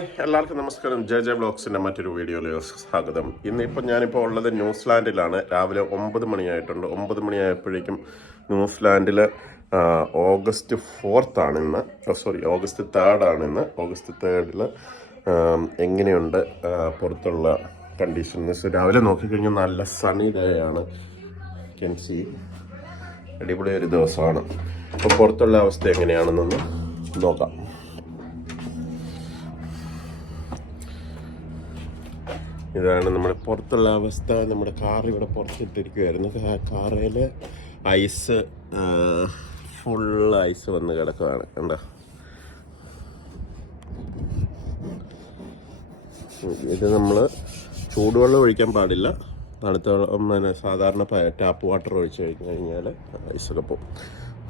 എല്ലാവർക്കും നമസ്കാരം. ജെ ബ്ലോഗ്സിൻ്റെ മറ്റൊരു വീഡിയോയിലേക്ക് സ്വാഗതം. ഞാനിപ്പോൾ ഉള്ളത് ന്യൂസിലാൻഡിലാണ്. രാവിലെ 9 മണിയായിട്ടുണ്ട്. 9 മണിയായപ്പോഴേക്കും ന്യൂസിലാൻഡിൽ ഓഗസ്റ്റ് 4th ആണ് ഇന്ന്. ഓഗസ്റ്റ് 3rd ആണ് ഇന്ന്. ഓഗസ്റ്റ് 3rd എങ്ങനെയുണ്ട് പുറത്തുള്ള കണ്ടീഷൻസ്? രാവിലെ നോക്കിക്കഴിഞ്ഞാൽ നല്ല സണ്ണി ഡേ ആണ്. ക്യാൻ സി അടിപൊളി ഒരു ദിവസമാണ്. അപ്പോൾ പുറത്തുള്ള അവസ്ഥ എങ്ങനെയാണെന്നൊന്ന് നോക്കാം. ഇതാണ് നമ്മുടെ പുറത്തുള്ള അവസ്ഥ. നമ്മുടെ കാർ ഇവിടെ പുറത്തിട്ടിരിക്കുമായിരുന്നു. കാറിൽ ഐസ് ഫുൾ ഐസ് വന്ന് കിടക്കുകയാണ്. കണ്ടോ? ഇത് നമ്മൾ ചൂടുവെള്ളം ഒഴിക്കാൻ പാടില്ല. തണുത്ത സാധാരണ ടാപ്പ് വാട്ടർ ഒഴിച്ച് കഴിഞ്ഞാൽ ഐസൊക്കെ പോകും.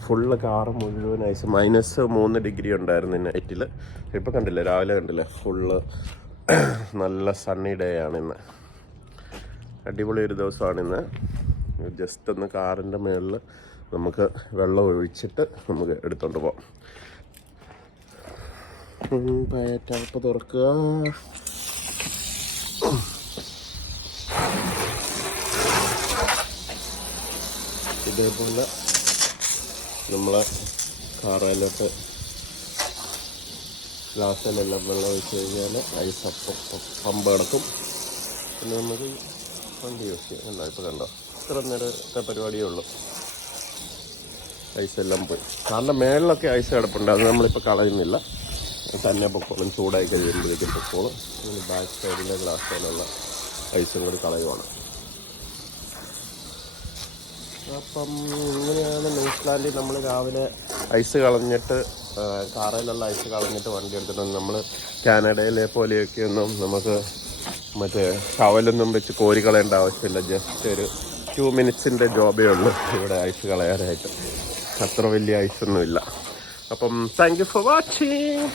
ഫുള്ള് കാറ് മുഴുവൻ ഐസ്. -3 ഡിഗ്രി ഉണ്ടായിരുന്നു നൈറ്റിൽ. ഇപ്പം കണ്ടില്ലേ, രാവിലെ കണ്ടില്ലേ, ഫുള്ള് നല്ല സണ്ണി ഡേ ആണ് ഇന്ന്. അടിപൊളി ഒരു ദിവസമാണിന്ന്. ജസ്റ്റ് ഒന്ന് കാറിൻ്റെ മുകളിൽ നമുക്ക് വെള്ളം ഒഴിച്ചിട്ട് നമുക്ക് എടുത്തോണ്ട് പോവാം. ടാപ്പ് തുറക്കുക. ഇതേപോലെ നമ്മളെ കാറിലോട്ട് ഗ്ലാസ്സിലെല്ലാം വെള്ളം ഒഴിച്ച് കഴിഞ്ഞാൽ ഐസ് പമ്പ് കിടക്കും. പിന്നെ നമുക്ക് വണ്ടി യൂസ് ചെയ്യാം. കണ്ടോ, ഇപ്പോൾ കണ്ടോ, ഇത്ര നേരത്തെ പരിപാടിയേ ഉള്ളൂ. ഐസെല്ലാം പോയി. കാരണം മേളിലൊക്കെ ഐസ് കിടപ്പുണ്ട്. അത് നമ്മളിപ്പോൾ കളയുന്നില്ല. തന്നെ പൊക്കോളും. ചൂടായി കഴിയുമ്പോഴേക്കും പൊക്കോളും. ബാക്ക് സൈഡിലെ ഗ്ലാസ്സിലുള്ള ഐസും കൂടി കളയുവാണ്. അപ്പം ഇങ്ങനെയാണ് ന്യൂസിലാൻഡിൽ നമ്മൾ രാവിലെ ഐസ് കളഞ്ഞിട്ട്, കാറയിലുള്ള ഐസ് കളഞ്ഞിട്ട് വണ്ടി എടുത്തിട്ടുണ്ട്. നമ്മൾ കാനഡയിലെ പോലെയൊക്കെ ഒന്നും നമുക്ക് മറ്റേ ഷവലൊന്നും വെച്ച് കോരി കളയേണ്ട ആവശ്യമില്ല. ജസ്റ്റ് ഒരു 2 മിനിറ്റ്സിൻ്റെ ജോബേ ഉള്ളൂ ഇവിടെ ഐസ് കളയാനായിട്ട്. അത്ര വലിയ ഐസൊന്നുമില്ല. അപ്പം താങ്ക് യു ഫോർ വാച്ചിങ്.